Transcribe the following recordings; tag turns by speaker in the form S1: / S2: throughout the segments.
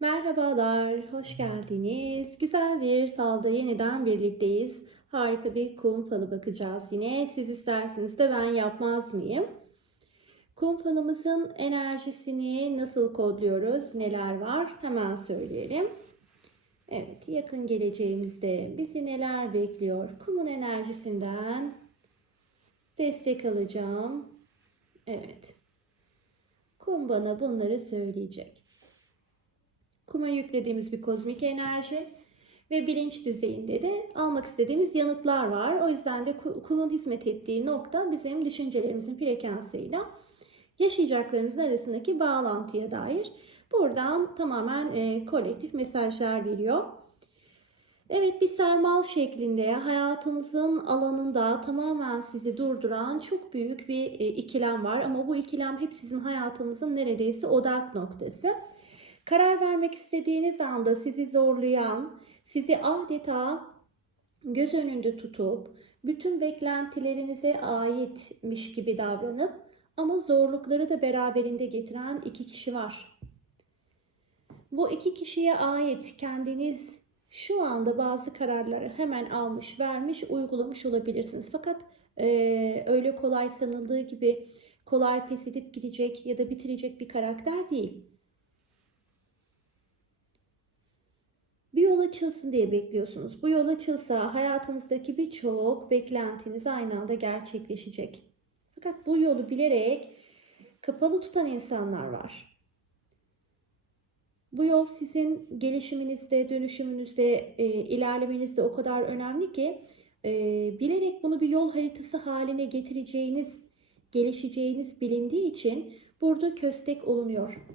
S1: Merhabalar, hoş geldiniz. Güzel bir falda yeniden birlikteyiz. Harika bir kum falı bakacağız yine. Siz isterseniz de ben yapmaz mıyım? Kum falımızın enerjisini nasıl kodluyoruz, neler var hemen söyleyelim. Evet, yakın geleceğimizde bizi neler bekliyor? Kumun enerjisinden destek alacağım. Evet. Kum bana bunları söyleyecek. Kuma yüklediğimiz bir kozmik enerji ve bilinç düzeyinde de almak istediğimiz yanıtlar var. O yüzden de kumun hizmet ettiği nokta bizim düşüncelerimizin frekansıyla yaşayacaklarımızın arasındaki bağlantıya dair buradan tamamen e, kolektif mesajlar veriyor. Evet bir sarmal şeklinde hayatınızın alanında tamamen sizi durduran çok büyük bir e, ikilem var. Ama bu ikilem hep sizin hayatınızın neredeyse odak noktası. Karar vermek istediğiniz anda sizi zorlayan, sizi adeta göz önünde tutup bütün beklentilerinize aitmiş gibi davranıp ama zorlukları da beraberinde getiren iki kişi var. Bu iki kişiye ait kendiniz şu anda bazı kararları hemen almış, vermiş, uygulamış olabilirsiniz. Fakat e, öyle kolay sanıldığı gibi kolay pes edip gidecek ya da bitirecek bir karakter değil. Yol açılsın diye bekliyorsunuz. Bu yol açılsa hayatınızdaki birçok beklentiniz aynı anda gerçekleşecek. Fakat bu yolu bilerek kapalı tutan insanlar var. Bu yol sizin gelişiminizde, dönüşümünüzde, e, ilerlemenizde o kadar önemli ki e, bilerek bunu bir yol haritası haline getireceğiniz, gelişeceğiniz bilindiği için burada köstek olunuyor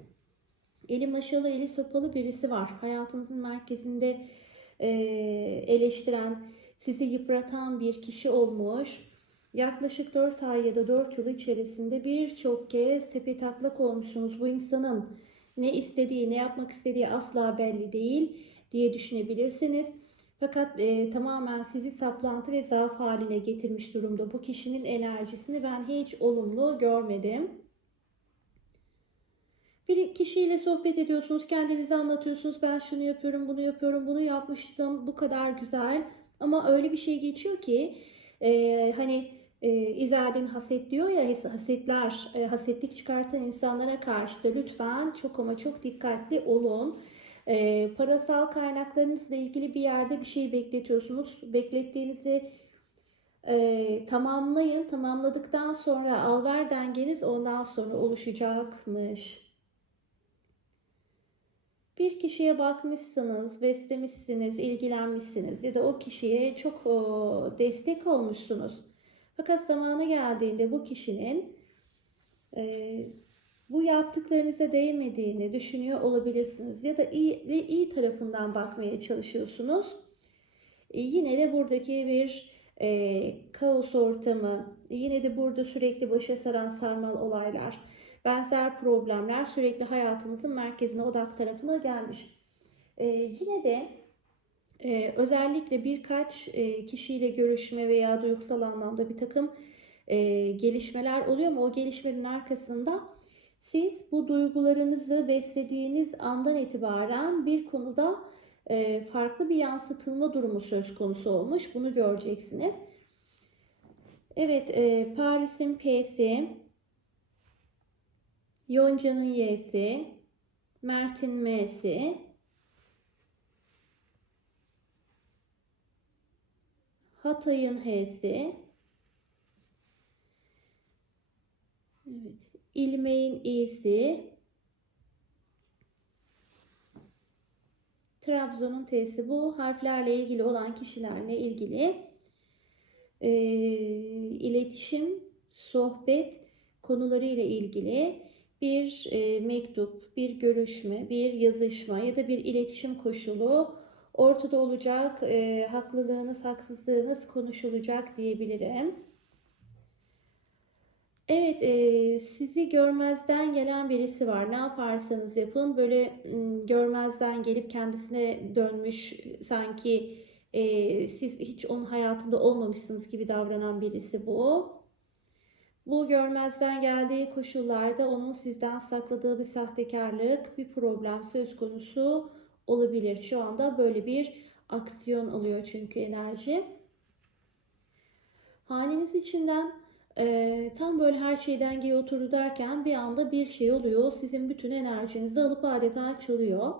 S1: eli maşalı, eli sopalı birisi var. Hayatınızın merkezinde e, eleştiren, sizi yıpratan bir kişi olmuş. Yaklaşık 4 ay ya da 4 yıl içerisinde birçok kez tepe taklak olmuşsunuz. Bu insanın ne istediği, ne yapmak istediği asla belli değil diye düşünebilirsiniz. Fakat e, tamamen sizi saplantı ve zaaf haline getirmiş durumda. Bu kişinin enerjisini ben hiç olumlu görmedim. Bir kişiyle sohbet ediyorsunuz, kendinizi anlatıyorsunuz. Ben şunu yapıyorum, bunu yapıyorum, bunu yapmıştım, bu kadar güzel. Ama öyle bir şey geçiyor ki e, hani e, İzadin haset diyor ya hasetler, e, hasetlik çıkartan insanlara karşı da lütfen çok ama çok dikkatli olun. E, parasal kaynaklarınızla ilgili bir yerde bir şey bekletiyorsunuz. Beklettiğinizi e, tamamlayın. Tamamladıktan sonra alver dengeniz ondan sonra oluşacakmış. Bir kişiye bakmışsınız, beslemişsiniz, ilgilenmişsiniz ya da o kişiye çok destek olmuşsunuz. Fakat zamanı geldiğinde bu kişinin e, bu yaptıklarınıza değmediğini düşünüyor olabilirsiniz ya da iyi, iyi tarafından bakmaya çalışıyorsunuz. E, yine de buradaki bir e, kaos ortamı, yine de burada sürekli başa saran sarmal olaylar, benzer problemler sürekli hayatınızın merkezine, odak tarafına gelmiş. Ee, yine de e, özellikle birkaç e, kişiyle görüşme veya duygusal anlamda bir takım e, gelişmeler oluyor mu? O gelişmenin arkasında siz bu duygularınızı beslediğiniz andan itibaren bir konuda e, farklı bir yansıtılma durumu söz konusu olmuş. Bunu göreceksiniz. Evet, e, Paris'in P'si, Yonca'nın Y'si, Mert'in M'si, Hatay'ın H'si, evet, İlmeğin İ'si, Trabzon'un T'si. Bu harflerle ilgili olan kişilerle ilgili e, iletişim, sohbet konuları ile ilgili bir e, mektup, bir görüşme, bir yazışma ya da bir iletişim koşulu ortada olacak, e, haklılığınız, haksızlığınız konuşulacak diyebilirim. Evet, e, sizi görmezden gelen birisi var. Ne yaparsanız yapın, böyle görmezden gelip kendisine dönmüş, sanki e, siz hiç onun hayatında olmamışsınız gibi davranan birisi bu. Bu görmezden geldiği koşullarda onun sizden sakladığı bir sahtekarlık, bir problem söz konusu olabilir. Şu anda böyle bir aksiyon alıyor çünkü enerji. Haneniz içinden e, tam böyle her şey dengeye oturdu derken bir anda bir şey oluyor. Sizin bütün enerjinizi alıp adeta çalıyor.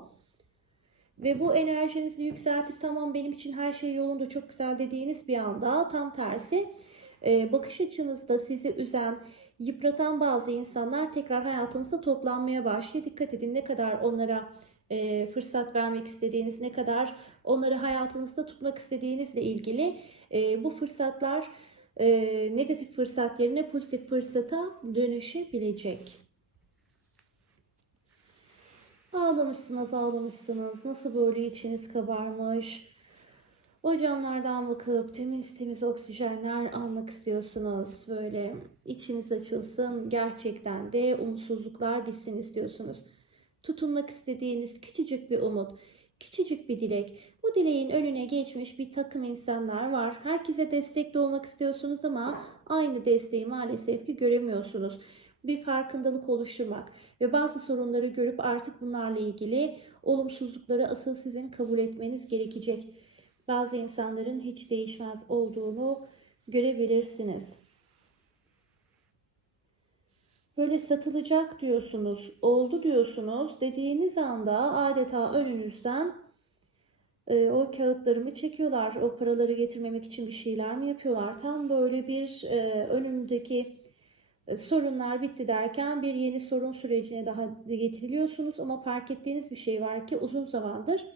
S1: Ve bu enerjinizi yükseltip tamam benim için her şey yolunda çok güzel dediğiniz bir anda tam tersi e, bakış açınızda sizi üzen, yıpratan bazı insanlar tekrar hayatınızda toplanmaya başlıyor. Dikkat edin ne kadar onlara e, fırsat vermek istediğiniz, ne kadar onları hayatınızda tutmak istediğinizle ilgili e, bu fırsatlar e, negatif fırsat yerine pozitif fırsata dönüşebilecek. Ağlamışsınız, ağlamışsınız. Nasıl böyle içiniz kabarmış. O camlardan bakıp temiz temiz oksijenler almak istiyorsunuz. Böyle içiniz açılsın. Gerçekten de umutsuzluklar bitsin istiyorsunuz. Tutunmak istediğiniz küçücük bir umut, küçücük bir dilek. Bu dileğin önüne geçmiş bir takım insanlar var. Herkese destekli olmak istiyorsunuz ama aynı desteği maalesef ki göremiyorsunuz bir farkındalık oluşturmak ve bazı sorunları görüp artık bunlarla ilgili olumsuzlukları asıl sizin kabul etmeniz gerekecek. Bazı insanların hiç değişmez olduğunu görebilirsiniz. Böyle satılacak diyorsunuz, oldu diyorsunuz dediğiniz anda adeta önünüzden e, o kağıtlarımı çekiyorlar. O paraları getirmemek için bir şeyler mi yapıyorlar? Tam böyle bir e, önümdeki e, sorunlar bitti derken bir yeni sorun sürecine daha getiriliyorsunuz ama fark ettiğiniz bir şey var ki uzun zamandır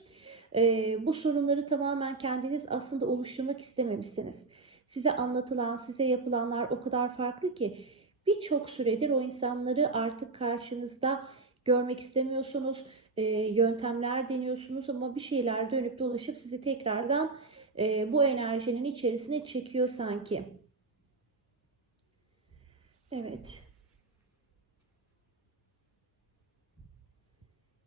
S1: e, bu sorunları tamamen kendiniz aslında oluşturmak istememişsiniz. Size anlatılan, size yapılanlar o kadar farklı ki birçok süredir o insanları artık karşınızda görmek istemiyorsunuz. E, yöntemler deniyorsunuz ama bir şeyler dönüp dolaşıp sizi tekrardan e, bu enerjinin içerisine çekiyor sanki. Evet.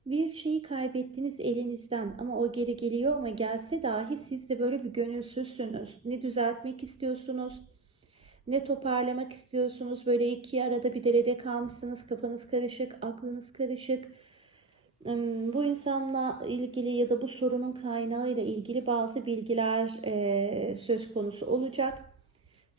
S1: Bir şeyi kaybettiniz elinizden ama o geri geliyor ama gelse dahi siz de böyle bir gönülsüzsünüz. Ne düzeltmek istiyorsunuz, ne toparlamak istiyorsunuz. Böyle iki arada bir derede kalmışsınız, kafanız karışık, aklınız karışık. Hmm, Bu insanla ilgili ya da bu sorunun kaynağıyla ilgili bazı bilgiler söz konusu olacak.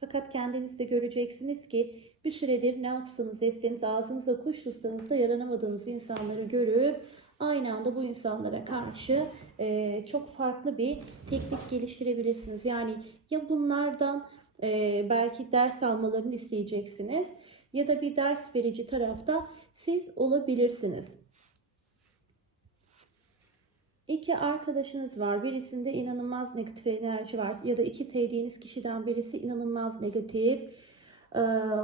S1: Fakat kendiniz de göreceksiniz ki bir süredir ne yapsanız etseniz ağzınıza kuş da yaranamadığınız insanları görüp aynı anda bu insanlara karşı e, çok farklı bir teknik geliştirebilirsiniz. Yani ya bunlardan e, belki ders almalarını isteyeceksiniz ya da bir ders verici tarafta siz olabilirsiniz. İki arkadaşınız var. Birisinde inanılmaz negatif enerji var. Ya da iki sevdiğiniz kişiden birisi inanılmaz negatif. Ee,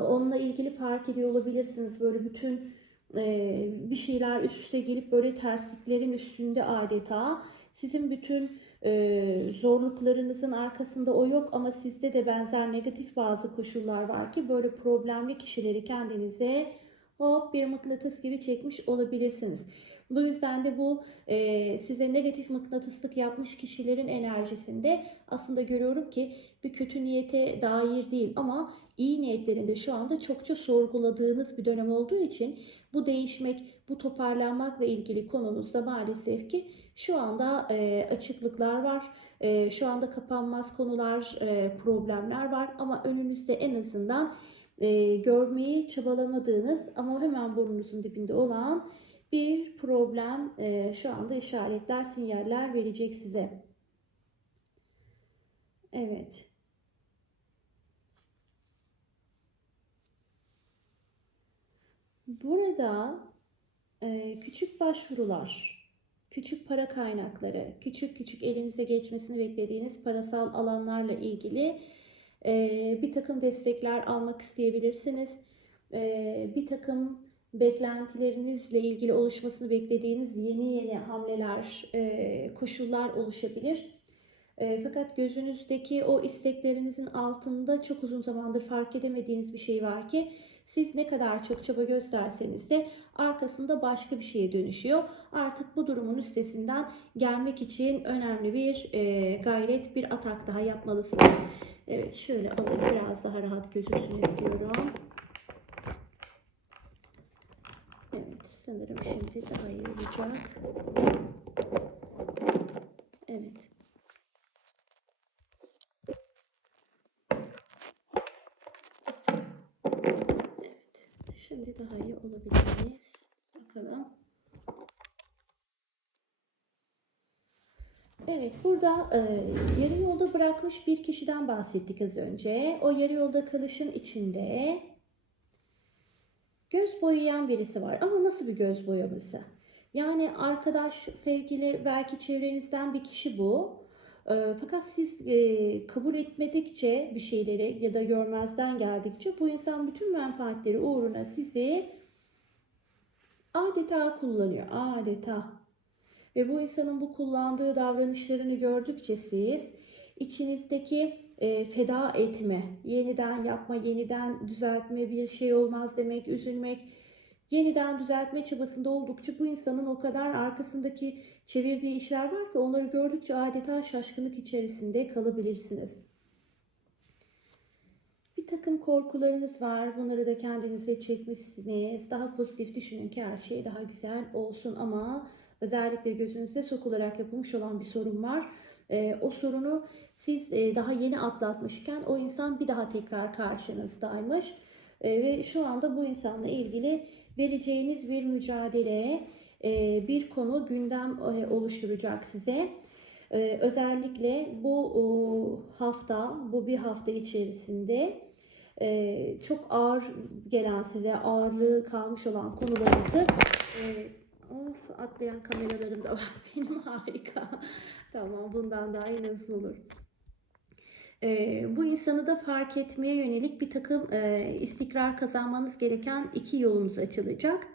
S1: onunla ilgili fark ediyor olabilirsiniz. Böyle bütün e, bir şeyler üst üste gelip böyle tersliklerin üstünde adeta. Sizin bütün e, zorluklarınızın arkasında o yok ama sizde de benzer negatif bazı koşullar var ki böyle problemli kişileri kendinize hop bir mıknatıs gibi çekmiş olabilirsiniz. Bu yüzden de bu e, size negatif mıknatıslık yapmış kişilerin enerjisinde aslında görüyorum ki bir kötü niyete dair değil ama iyi niyetlerinde şu anda çokça sorguladığınız bir dönem olduğu için bu değişmek, bu toparlanmakla ilgili konunuzda maalesef ki şu anda e, açıklıklar var. E, şu anda kapanmaz konular, e, problemler var ama önünüzde en azından e, görmeyi çabalamadığınız ama hemen burnunuzun dibinde olan bir problem e, şu anda işaretler, sinyaller verecek size. Evet. Burada e, küçük başvurular, küçük para kaynakları, küçük küçük elinize geçmesini beklediğiniz parasal alanlarla ilgili bir takım destekler almak isteyebilirsiniz. Bir takım beklentilerinizle ilgili oluşmasını beklediğiniz yeni yeni hamleler, koşullar oluşabilir. Fakat gözünüzdeki o isteklerinizin altında çok uzun zamandır fark edemediğiniz bir şey var ki siz ne kadar çok çaba gösterseniz de arkasında başka bir şeye dönüşüyor. Artık bu durumun üstesinden gelmek için önemli bir gayret, bir atak daha yapmalısınız. Evet şöyle alayım. Biraz daha rahat gözüksün istiyorum. Evet sanırım şimdi daha iyi olacak. Evet. Evet. Şimdi daha iyi olabiliriz. Bakalım. Evet, burada e, yarı yolda bırakmış bir kişiden bahsettik az önce. O yarı yolda kalışın içinde göz boyayan birisi var. Ama nasıl bir göz boyaması? Yani arkadaş, sevgili, belki çevrenizden bir kişi bu. E, fakat siz e, kabul etmedikçe bir şeyleri ya da görmezden geldikçe bu insan bütün menfaatleri uğruna sizi adeta kullanıyor. Adeta. Ve bu insanın bu kullandığı davranışlarını gördükçe siz içinizdeki e, feda etme, yeniden yapma, yeniden düzeltme, bir şey olmaz demek, üzülmek, yeniden düzeltme çabasında oldukça bu insanın o kadar arkasındaki çevirdiği işler var ki onları gördükçe adeta şaşkınlık içerisinde kalabilirsiniz. Bir takım korkularınız var. Bunları da kendinize çekmişsiniz. Daha pozitif düşünün ki her şey daha güzel olsun ama özellikle gözünüze sokularak yapılmış olan bir sorun var. Ee, o sorunu siz e, daha yeni atlatmışken o insan bir daha tekrar karşınızdaymış. Ee, ve şu anda bu insanla ilgili vereceğiniz bir mücadele, e, bir konu gündem e, oluşturacak size. Ee, özellikle bu o, hafta, bu bir hafta içerisinde e, çok ağır gelen size ağırlığı kalmış olan konularınızı e, of atlayan kameralarım da var benim harika. tamam bundan daha iyi nasıl olur? E, bu insanı da fark etmeye yönelik bir takım e, istikrar kazanmanız gereken iki yolunuz açılacak.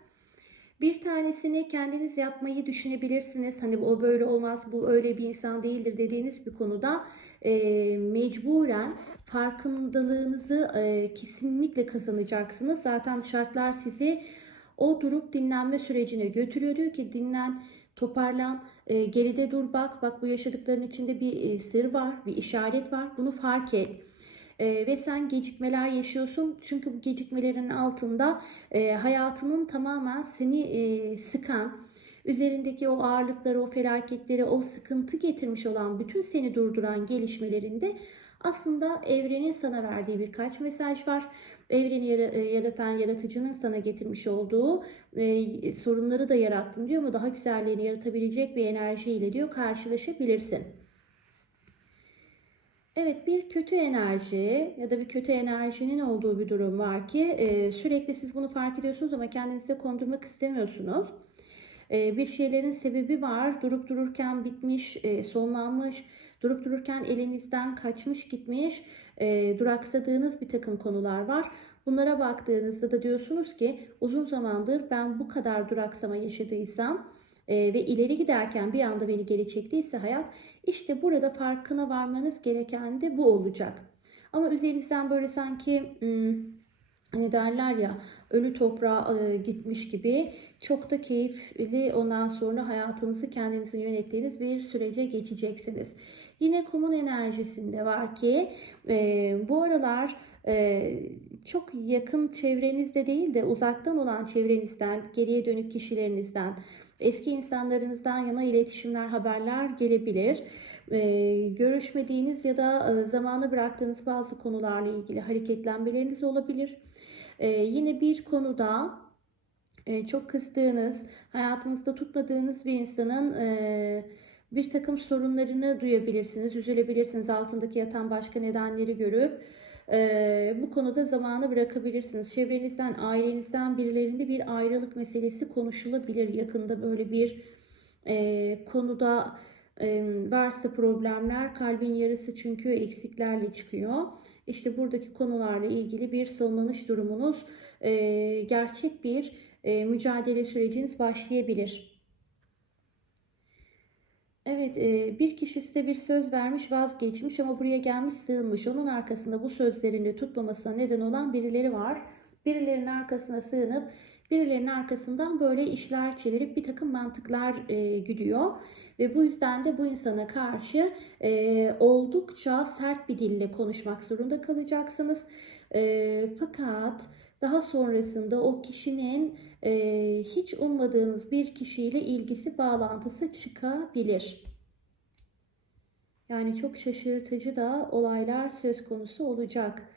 S1: Bir tanesini kendiniz yapmayı düşünebilirsiniz. Hani o böyle olmaz, bu öyle bir insan değildir dediğiniz bir konuda e, mecburen farkındalığınızı e, kesinlikle kazanacaksınız. Zaten şartlar sizi o durup dinlenme sürecine götürüyor. Diyor ki dinlen, toparlan, e, geride dur bak. Bak bu yaşadıkların içinde bir e, sır var, bir işaret var. Bunu fark et. E, ve sen gecikmeler yaşıyorsun. Çünkü bu gecikmelerin altında e, hayatının tamamen seni e, sıkan, üzerindeki o ağırlıkları, o felaketleri, o sıkıntı getirmiş olan bütün seni durduran gelişmelerinde aslında evrenin sana verdiği birkaç mesaj var. Evreni yaratan yaratıcının sana getirmiş olduğu e, sorunları da yarattın diyor ama daha güzellerini yaratabilecek bir enerjiyle diyor karşılaşabilirsin. Evet bir kötü enerji ya da bir kötü enerjinin olduğu bir durum var ki e, sürekli siz bunu fark ediyorsunuz ama kendinize kondurmak istemiyorsunuz. E, bir şeylerin sebebi var durup dururken bitmiş, e, sonlanmış, durup dururken elinizden kaçmış gitmiş, e, duraksadığınız bir takım konular var. Bunlara baktığınızda da diyorsunuz ki uzun zamandır ben bu kadar duraksama yaşadıysam e, ve ileri giderken bir anda beni geri çektiyse hayat işte burada farkına varmanız gereken de bu olacak. Ama üzerinizden böyle sanki hmm, hani derler ya ölü toprağa e, gitmiş gibi çok da keyifli ondan sonra hayatınızı kendinizin yönettiğiniz bir sürece geçeceksiniz. Yine kumun enerjisinde var ki e, bu aralar e, çok yakın çevrenizde değil de uzaktan olan çevrenizden, geriye dönük kişilerinizden, eski insanlarınızdan yana iletişimler, haberler gelebilir. Ee, görüşmediğiniz ya da e, zamanı bıraktığınız bazı konularla ilgili hareketlenmeleriniz olabilir. Ee, yine bir konuda e, çok kızdığınız, hayatınızda tutmadığınız bir insanın e, bir takım sorunlarını duyabilirsiniz, üzülebilirsiniz altındaki yatan başka nedenleri görüp e, bu konuda zamanı bırakabilirsiniz. Çevrenizden, ailenizden birilerinde bir ayrılık meselesi konuşulabilir. Yakında böyle bir e, konuda e, varsa problemler kalbin yarısı çünkü eksiklerle çıkıyor. İşte buradaki konularla ilgili bir sonlanış durumunuz e, gerçek bir e, mücadele süreciniz başlayabilir. Evet, e, bir kişi size bir söz vermiş, vazgeçmiş ama buraya gelmiş, sığınmış. Onun arkasında bu sözlerini tutmamasına neden olan birileri var. Birilerinin arkasına sığınıp, birilerinin arkasından böyle işler çevirip bir takım mantıklar e, güdüyor. Ve bu yüzden de bu insana karşı e, oldukça sert bir dille konuşmak zorunda kalacaksınız. E, fakat daha sonrasında o kişinin e, hiç ummadığınız bir kişiyle ilgisi bağlantısı çıkabilir. Yani çok şaşırtıcı da olaylar söz konusu olacak.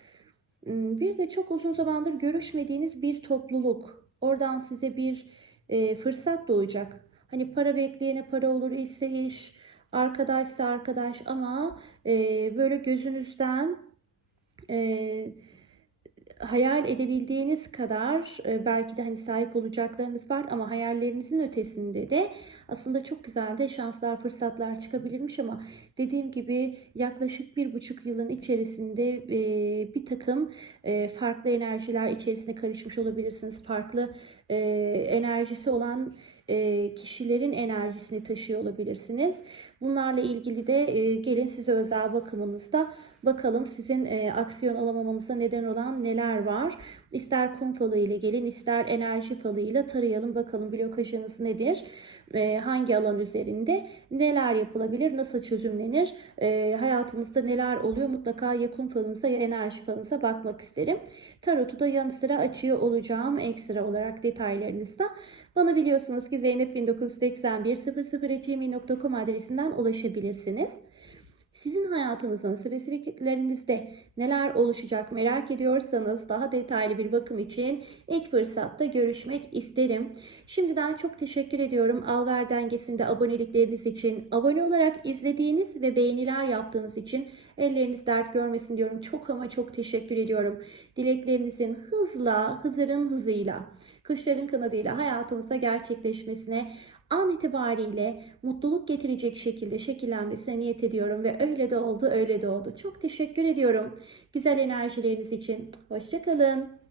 S1: Hmm, Bir de çok uzun zamandır görüşmediğiniz bir topluluk. Oradan size bir e, fırsat doğacak. Hani para bekleyene para olur, işse iş, arkadaşsa arkadaş ama e, böyle gözünüzden e, hayal edebildiğiniz kadar e, belki de hani sahip olacaklarınız var ama hayallerinizin ötesinde de aslında çok güzel de şanslar, fırsatlar çıkabilirmiş ama dediğim gibi yaklaşık bir buçuk yılın içerisinde e, bir takım e, farklı enerjiler içerisine karışmış olabilirsiniz. Farklı enerjisi olan kişilerin enerjisini taşıyor olabilirsiniz. Bunlarla ilgili de gelin size özel bakımınızda bakalım sizin e, aksiyon alamamanıza neden olan neler var. İster kum falı ile gelin ister enerji falı ile tarayalım bakalım blokajınız nedir? E, hangi alan üzerinde neler yapılabilir, nasıl çözümlenir, e, hayatınızda neler oluyor mutlaka ya kum falınıza ya enerji falınıza bakmak isterim. Tarotu da yanı sıra açıyor olacağım ekstra olarak detaylarınızda. Bana biliyorsunuz ki zeynep1981 adresinden ulaşabilirsiniz. Sizin hayatınızın spesifiklerinizde neler oluşacak merak ediyorsanız daha detaylı bir bakım için ilk fırsatta görüşmek isterim. Şimdiden çok teşekkür ediyorum Alver Dengesi'nde abonelikleriniz için, abone olarak izlediğiniz ve beğeniler yaptığınız için elleriniz dert görmesin diyorum. Çok ama çok teşekkür ediyorum. Dileklerinizin hızla, Hızır'ın hızıyla, kışların kanadıyla hayatınızda gerçekleşmesine an itibariyle mutluluk getirecek şekilde şekillenmesine niyet ediyorum ve öyle de oldu, öyle de oldu. Çok teşekkür ediyorum güzel enerjileriniz için. Hoşçakalın.